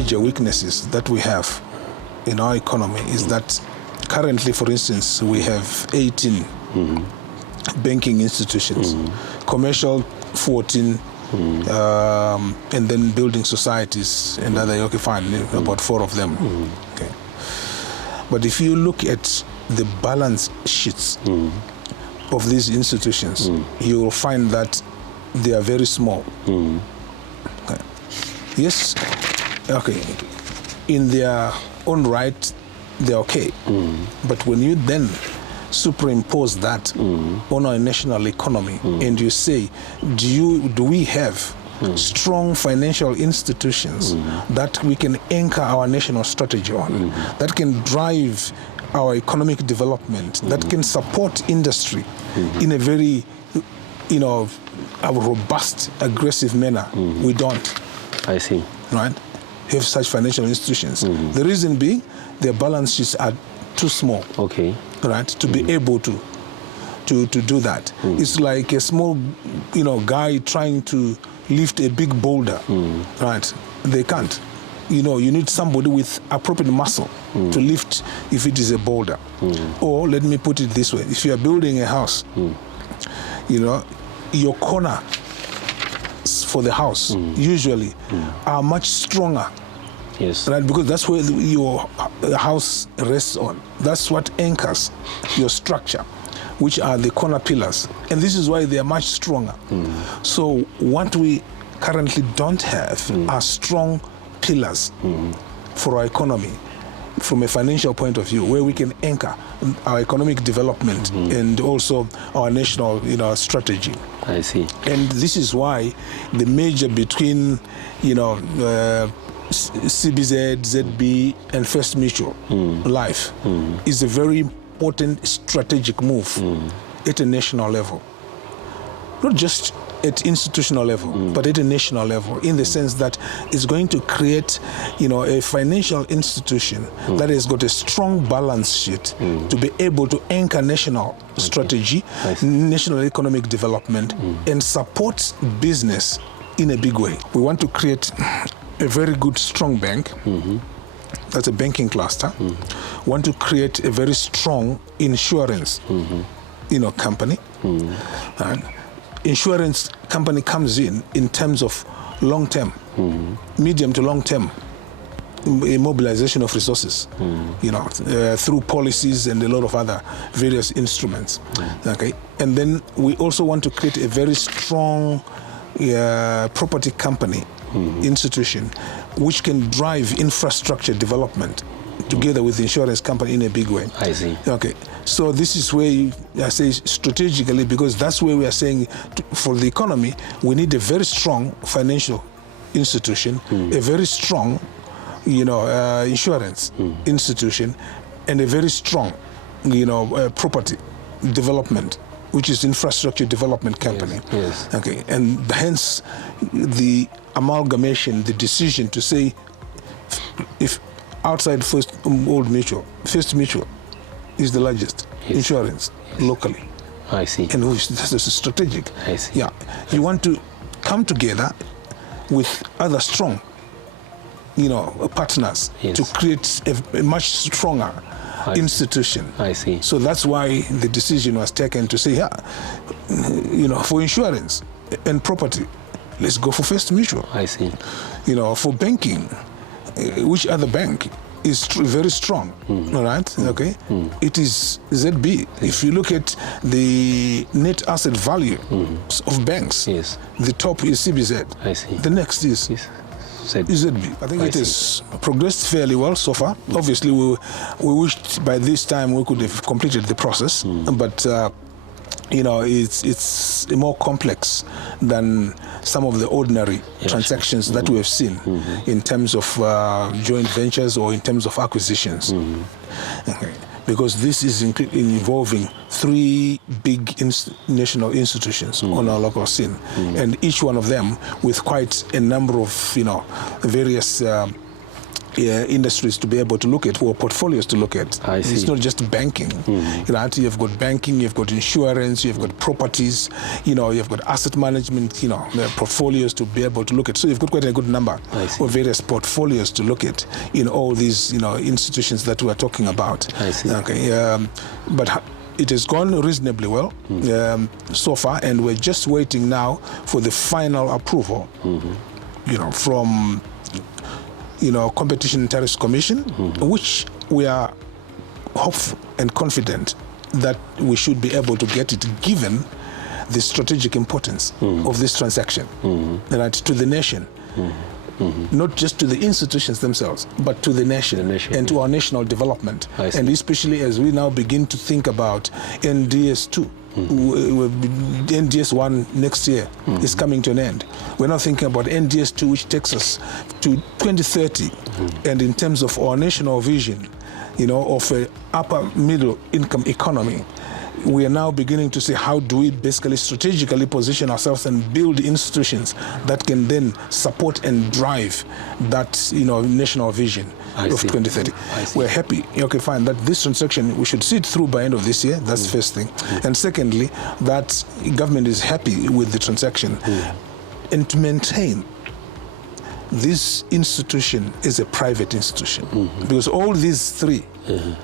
major weaknesses that we have in our economy is that currently, for instance, we have 18 banking institutions, commercial 14, and then building societies and other, okay, fine, about 4 of them. Okay. But if you look at the balance sheets of these institutions, you will find that they are very small. Okay. Yes, okay, in their own right, they're okay. But when you then superimpose that on our national economy and you say, do we have strong financial institutions that we can anchor our national strategy on, that can drive our economic development, that can support industry in a very, a robust, aggressive manner? We don't. I see. Right? Have such financial institutions. The reason being, their balance sheets are too small. Okay. Right? To be able to do that. It's like a small, guy trying to lift a big boulder. Right? They can't. You need somebody with appropriate muscle to lift if it is a boulder. Or let me put it this way: if you are building a house, your corner for the house usually are much stronger. Yes. Right, because that's where your house rests on. That's what anchors your structure, which are the corner pillars. And this is why they are much stronger. So what we currently don't have are strong pillars for our economy from a financial point of view, where we can anchor our economic development and also our national strategy. I see. And this is why the merger between CBZ, ZB, and First Mutual Life is a very important strategic move at a national level. Not just at institutional level, but at a national level, in the sense that it's going to create, a financial institution that has got a strong balance sheet to be able to anchor national strategy, national economic development, and support business in a big way. We want to create a very good, strong bank. That's a banking cluster. Want to create a very strong insurance, company. And insurance company comes in terms of long-term, medium to long-term mobilization of resources, through policies and a lot of other various instruments. Okay, and then we also want to create a very strong property company institution which can drive infrastructure development together with the insurance company in a big way. I see. Okay, so this is where I say strategically, because that's where we are saying for the economy, we need a very strong financial institution, a very strong, insurance institution, and a very strong, property development, which is infrastructure development company. Yes. Okay, and hence the amalgamation, the decision to say, if outside First Mutual is the largest insurance locally. I see. And that's strategic. I see. Yeah, you want to come together with other strong, partners to create a much stronger institution. I see. So that's why the decision was taken to say, for insurance and property, let's go for First Mutual. I see. For banking, which other bank is very strong, all right? Okay, it is ZB. If you look at the net asset value of banks, the top is CBZ. I see. The next is ZB. I think it has progressed fairly well so far. Obviously, we wished by this time we could have completed the process, but it's more complex than some of the ordinary transactions that we have seen in terms of joint ventures or in terms of acquisitions. Okay. Because this is involving 3 big national institutions on our local scene, and each one of them with quite a number of various industries to be able to look at, or portfolios to look at. I see. It's not just banking. Right? You've got banking, you've got insurance, you've got properties, you've got asset management, portfolios to be able to look at. So you've got quite a good number of various portfolios to look at in all these, institutions that we are talking about. I see. Okay. But it has gone reasonably well so far, and we're just waiting now for the final approval, from Competition and Tariffs Commission, which we are hopeful and confident that we should be able to get it, given the strategic importance of this transaction, right, to the nation. Not just to the institutions themselves, but to the nation, and to our national development. And especially as we now begin to think about NDS2. NDS 1 next year is coming to an end. We're now thinking about NDS 2, which takes us to 2030. And in terms of our national vision, of an upper middle income economy, we are now beginning to see how do we basically strategically position ourselves and build institutions that can then support and drive that national vision of 2030. We're happy, fine, that this transaction, we should see it through by end of this year. That's the first thing. And secondly, that government is happy with the transaction, and to maintain this institution is a private institution, because all these three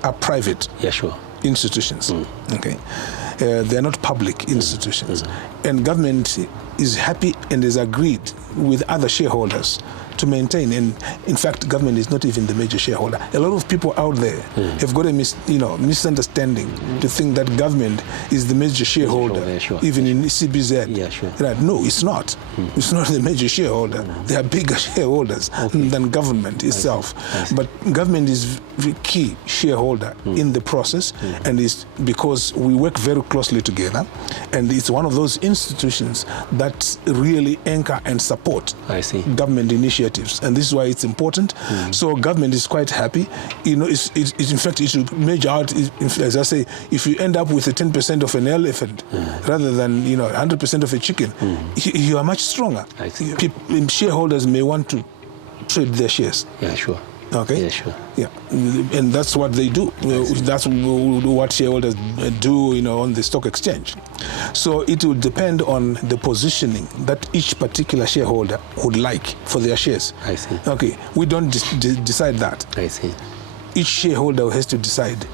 are private. Yeah, sure. Institutions. Okay, they're not public institutions, and government is happy and is agreed with other shareholders to maintain. And in fact, government is not even the major shareholder. A lot of people out there have got a misunderstanding to think that government is the major shareholder, even in CBZ. Yeah, sure. Right? No, it's not. It's not the major shareholder. There are bigger shareholders than government itself. But government is the key shareholder in the process, and it's because we work very closely together, and it's one of those institutions that really anchor and support government initiatives. And this is why it's important. So government is quite happy. It's in fact, it should measure out, as I say, if you end up with a 10% of an elephant rather than 100% of a chicken, you are much stronger. Shareholders may want to trade their shares. Yeah, sure. Okay. Yeah, sure. Yeah, and that's what they do. That's what shareholders do, on the stock exchange. So it will depend on the positioning that each particular shareholder would like for their shares. I see. Okay, we don't decide that. I see. Each shareholder has to decide.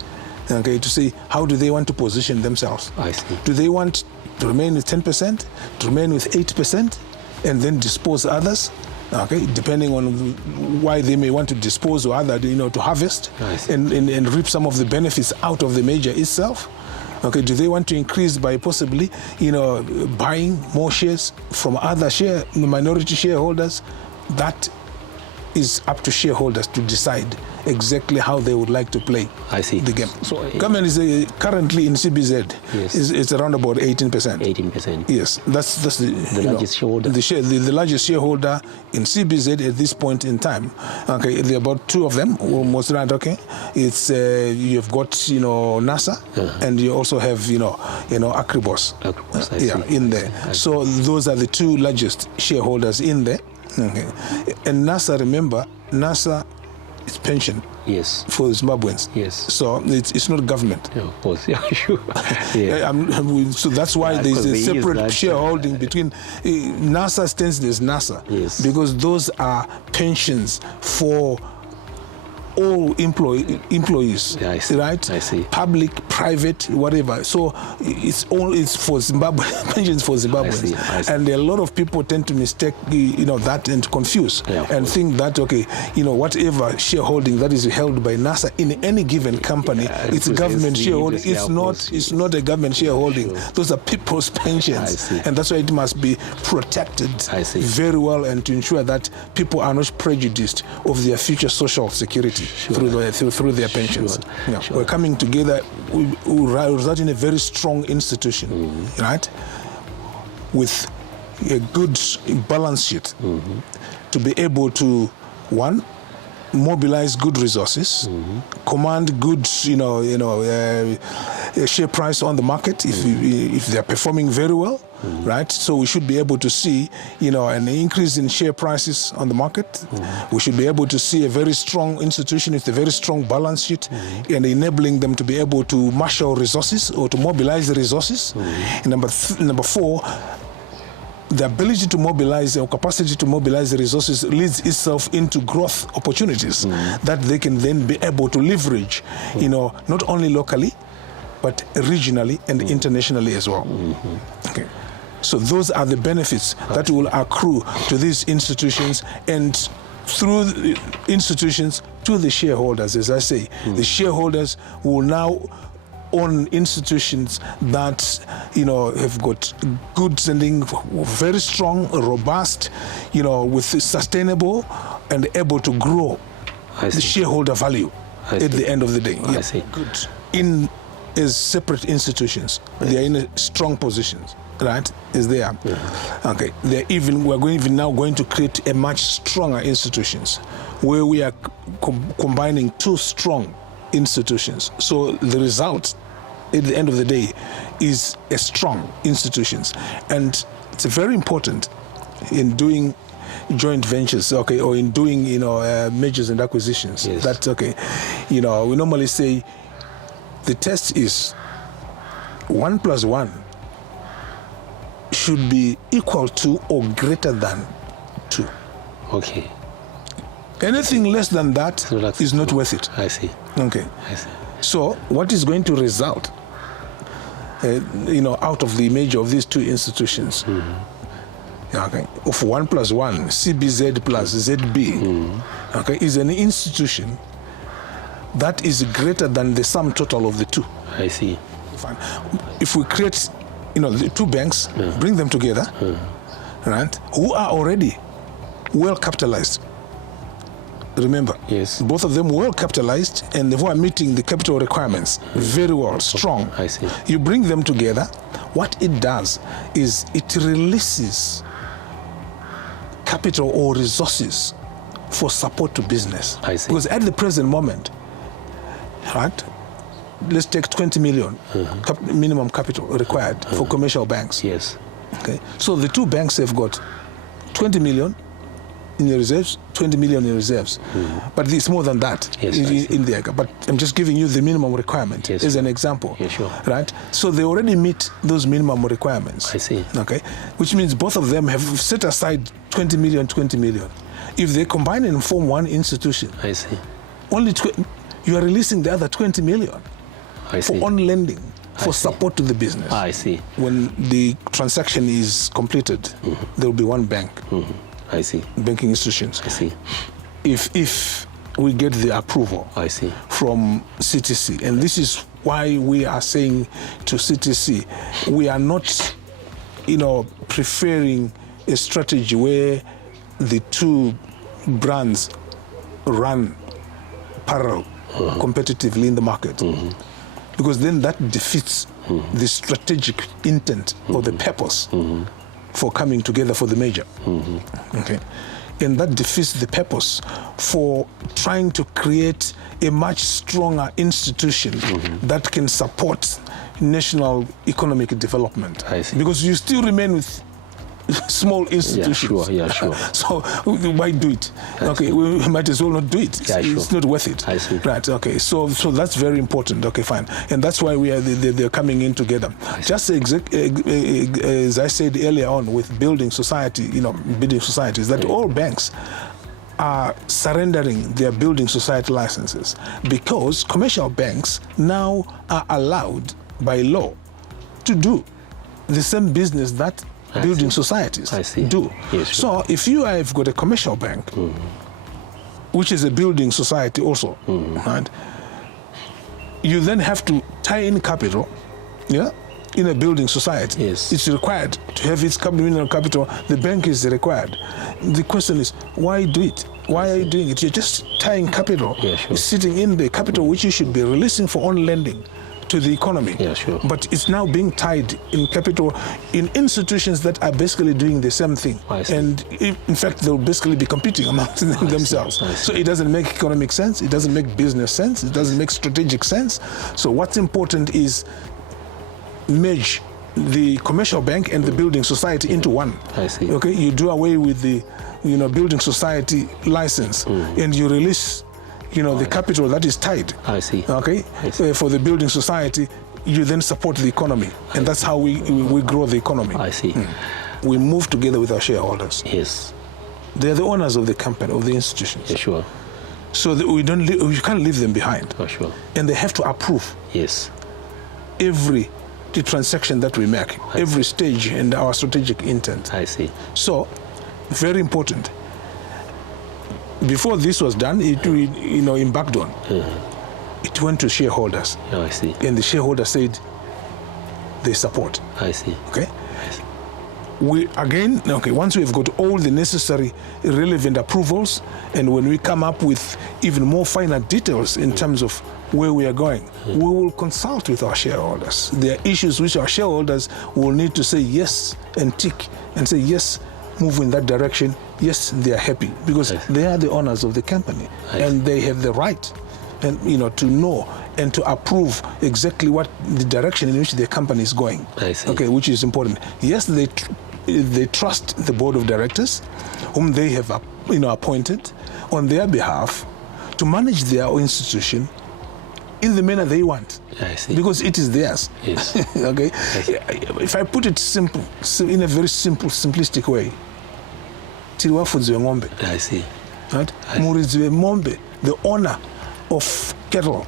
Okay, to say how do they want to position themselves. I see. Do they want to remain with 10%, to remain with 8%, and then dispose others? Okay, depending on why they may want to dispose or other, to harvest and reap some of the benefits out of the major itself. Okay, do they want to increase by possibly, buying more shares from other minority shareholders? That is up to shareholders to decide exactly how they would like to play the game. So government is currently in CBZ. Yes. It's around about 18%. 18%. Yes, that's the largest shareholder. The largest shareholder in CBZ at this point in time. Okay, there are about two of them, almost right. Okay, it's you've got NASA, and you also have Akribos. In there. So those are the two largest shareholders in there. Okay. And NASA, remember, NASA is pension for Zimbabweans. Yes. So it's not government. Yeah, of course. Yeah, sure. Yeah. So that's why there's a separate shareholding between NASA stands as NASA. Yes. Because those are pensions for all employees, I see. right? I see. Public, private, whatever. So it's for Zimbabwe, pensions for Zimbabweans. I see. And a lot of people tend to mistake, that and confuse and think that, whatever shareholding that is held by NASA in any given company, it's government shareholding. It's not a government shareholding. Sure. Those are people's pensions. And that's why it must be protected very well, and to ensure that people are not prejudiced of their future social security. Through their pensions. We're coming together, we result in a very strong institution, right? With a good balance sheet to be able to, one, mobilize good resources, command good, share price on the market if they're performing very well, right? So we should be able to see, an increase in share prices on the market. We should be able to see a very strong institution with a very strong balance sheet and enabling them to be able to marshal resources or to mobilize the resources. And number four, the ability to mobilize or capacity to mobilize the resources leads itself into growth opportunities that they can then be able to leverage, not only locally, but regionally and internationally as well. Okay. So those are the benefits that will accrue to these institutions and through the institutions to the shareholders. As I say, the shareholders will now own institutions that have got good standing, very strong, robust, with sustainable and able to grow the shareholder value at the end of the day. I see. Good. As separate institutions, they are in strong positions, right? As they are. Okay. We're now going to create a much stronger institutions where we are combining two strong institutions. So the result at the end of the day is a strong institutions. And it's very important in doing joint ventures, or in doing, mergers and acquisitions. Yes. That's okay. We normally say the test is 1 + 1 should be equal to or greater than 2. Okay. Anything less than that is not worth it. I see. Okay. I see. So what is going to result, out of the merger of these two institutions, okay, of 1 + 1, CBZ plus ZB, okay, is an institution that is greater than the sum total of the two. I see. Fine. If we create, the two banks, bring them together, right, who are already well capitalized. Remember, yes, both of them well capitalized and who are meeting the capital requirements very well, strong. I see. You bring them together, what it does is it releases capital or resources for support to business. I see. Because at the present moment, right, let's take 20 million minimum capital required for commercial banks. Yes. Okay. So the two banks have got 20 million in the reserves, 20 million in reserves. But it's more than that in there. But I'm just giving you the minimum requirement as an example. Yeah, sure. Right? So they already meet those minimum requirements. I see. Okay? Which means both of them have set aside 20 million. If they combine and form one institution, I see. You are releasing the other 20 million for on lending, for support to the business. I see. When the transaction is completed, there will be one bank. I see. Banking institutions. I see. If we get the approval I see. from CTC, and this is why we are saying to CTC, we are not, preferring a strategy where the two brands run parallel competitively in the market, because then that defeats the strategic intent or the purpose for coming together for the merger. Okay. And that defeats the purpose for trying to create a much stronger institution that can support national economic development. I see. Because you still remain with small institutions. Yeah, sure. So why do it? Okay, we might as well not do it. It's not worth it. I see. Right. Okay. So that's very important. Okay, fine. And that's why they're coming in together. Just as I said earlier on with building society, building societies, that all banks are surrendering their building society licenses because commercial banks now are allowed by law to do the same business that building societies do. Yes, sure. So if you have got a commercial bank, which is a building society also, right, you then have to tie in capital, in a building society. Yes. It's required to have its minimum capital. The bank is required. The question is, why do it? Why are you doing it? You're just tying capital. Yeah, sure. It's sitting in the capital which you should be releasing for on lending to the economy. Yeah, sure. But it's now being tied in capital in institutions that are basically doing the same thing. I see. And in fact, they'll basically be competing amongst themselves. I see. So it doesn't make economic sense. It doesn't make business sense. It doesn't make strategic sense. So what's important is merge the commercial bank and the building society into one. I see. Okay, you do away with the building society license and you release the capital that is tied. I see. Okay, I see. For the building society, you then support the economy, and that's how we grow the economy. I see. We move together with our shareholders. Yes. They're the owners of the company, of the institutions. Yeah, sure. So that we can't leave them behind. For sure. And they have to approve Yes. every transaction that we make, every stage and our strategic intent. I see. So, very important. Before this was done, in backdoor, it went to shareholders. Yeah, I see. And the shareholders said they support. I see. Okay? Once we've got all the necessary relevant approvals, and when we come up with even more finer details in terms of where we are going, we will consult with our shareholders. There are issues which our shareholders will need to say yes and tick and say yes, move in that direction. Yes, they are happy because they are the owners of the company and they have the right and to know and to approve exactly what the direction in which the company is going. I see. Okay, which is important. Yes, they trust the board of directors, whom they have appointed on their behalf to manage their institution in the manner they want. I see. Because it is theirs. Yes. Okay. If I put it in a very simplistic way, tiriwafudziwe ng'ombe. I see. Right? Muridziwe ng'ombe, the owner of cattle,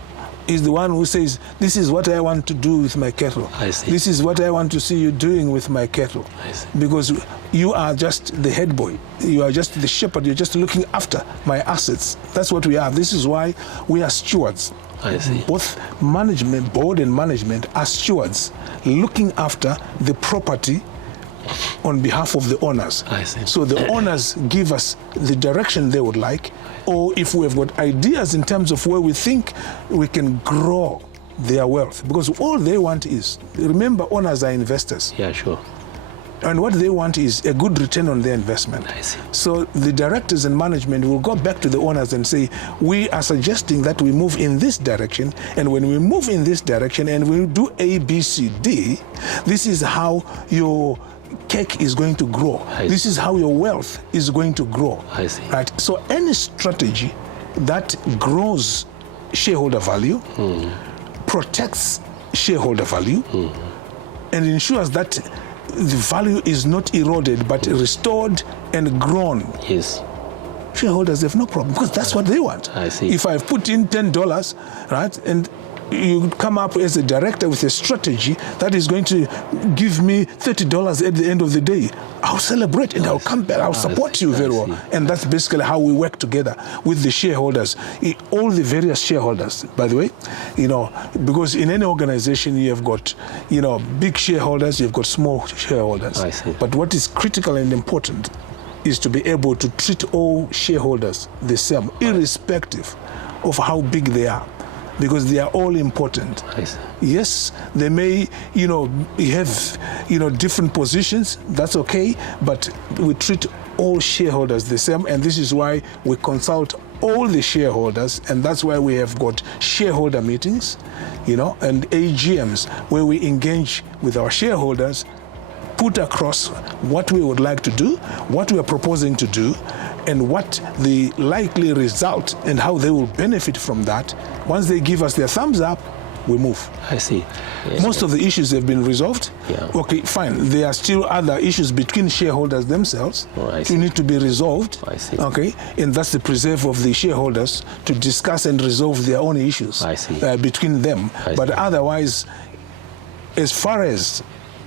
is the one who says, this is what I want to do with my cattle. I see. This is what I want to see you doing with my cattle. I see. Because you are just the head boy. You are just the shepherd. You're just looking after my assets. That's what we are. This is why we are stewards. I see. Both management, board and management are stewards looking after the property on behalf of the owners. I see. So the owners give us the direction they would like, or if we have got ideas in terms of where we think we can grow their wealth, because all they want is, remember, owners are investors. Yeah, sure. And what they want is a good return on their investment. I see. So the directors and management will go back to the owners and say, we are suggesting that we move in this direction, and when we move in this direction and we do A, B, C, D, this is how your cake is going to grow. This is how your wealth is going to grow. I see. Right? So any strategy that grows shareholder value, protects shareholder value, and ensures that the value is not eroded but restored and grown. Yes. Shareholders have no problem because that's what they want. I see. If I've put in $10, right, and you come up as a director with a strategy that is going to give me $30 at the end of the day, I'll celebrate and I'll come back. I'll support you very well. And that's basically how we work together with the shareholders, all the various shareholders, by the way, because in any organization you have got, big shareholders, you've got small shareholders. I see. But what is critical and important is to be able to treat all shareholders the same, irrespective of how big they are, because they are all important. Yes, they may, have, different positions. That's okay, but we treat all shareholders the same, and this is why we consult all the shareholders, and that's why we have got shareholder meetings, and AGMs where we engage with our shareholders, put across what we would like to do, what we are proposing to do, and what the likely result and how they will benefit from that. Once they give us their thumbs up, we move. I see. Most of the issues have been resolved. Yeah. Okay, fine. There are still other issues between shareholders themselves who need to be resolved. I see. Okay, and that's the preserve of the shareholders to discuss and resolve their own issues between them. But otherwise, as far as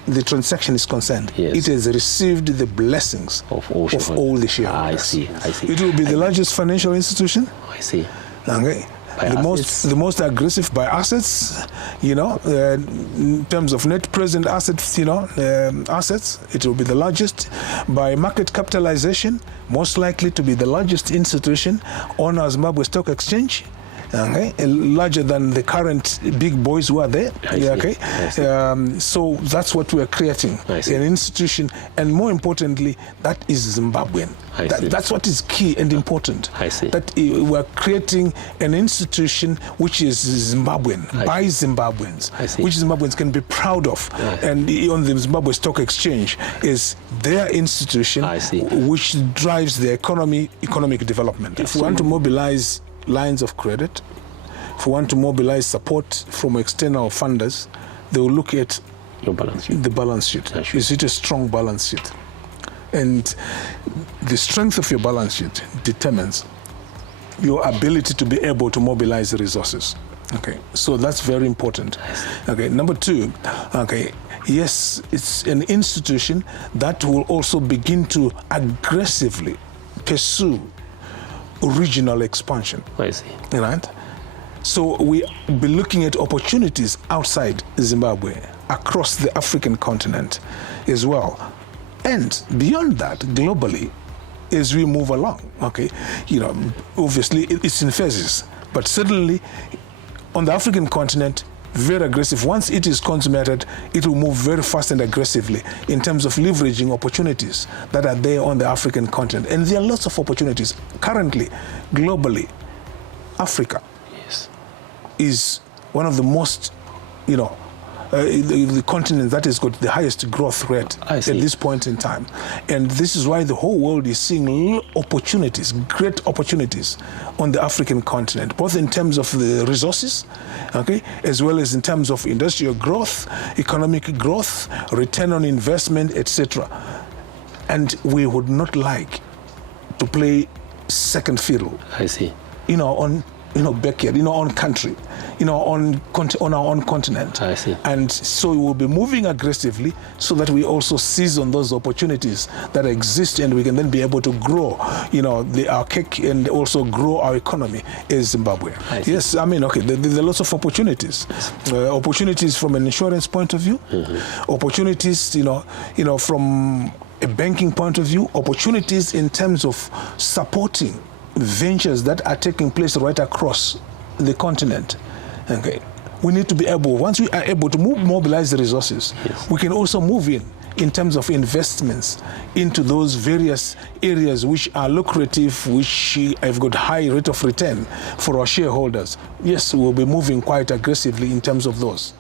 the transaction is concerned, it has received the blessings of all the shareholders. I see. It will be the largest financial institution. I see. Okay. The most aggressive by assets, in terms of net present assets, assets, it will be the largest. By market capitalization, most likely to be the largest institution on our Zimbabwe Stock Exchange. okay, larger than the current big boys who are there. I Okay, see. so that's what we are creating, an institution, and more importantly, that is Zimbabwean. That's what is key and important. I see. That we are creating an institution which is Zimbabwean, by Zimbabweans, which Zimbabweans can be proud of. And on the Zimbabwe Stock Exchange is their institution, which drives the economic development. If we want to mobilize lines of credit, if we want to mobilize support from external funders, they will look at your balance sheet. The balance sheet. Is it a strong balance sheet? And the strength of your balance sheet determines your ability to be able to mobilize the resources. Okay, so that's very important. Okay, number two, okay, yes, it's an institution that will also begin to aggressively pursue regional expansion. I see. Right? So we be looking at opportunities outside Zimbabwe, across the African continent as well. And beyond that, globally, as we move along, okay, obviously it's in phases, but certainly on the African continent, very aggressive. Once it is consummated, it will move very fast and aggressively in terms of leveraging opportunities that are there on the African continent. And there are lots of opportunities. Currently, globally, Africa is one of the most, the continent that has got the highest growth rate at this point in time. And this is why the whole world is seeing opportunities, great opportunities on the African continent, both in terms of the resources, okay, as well as in terms of industrial growth, economic growth, return on investment, etc. And we would not like to play second fiddle. I see. On backyard, own country, on our own continent. I see. And so we will be moving aggressively so that we also seize on those opportunities that exist, and we can then be able to grow, our cake, and also grow our economy as Zimbabwe. Yes, I mean, okay, there are lots of opportunities. Opportunities from an insurance point of view, opportunities, from a banking point of view, opportunities in terms of supporting ventures that are taking place right across the continent. Okay, we need to be able, once we are able to mobilize the resources, we can also move in terms of investments into those various areas which are lucrative, which have got high rate of return for our shareholders. Yes, we'll be moving quite aggressively in terms of those.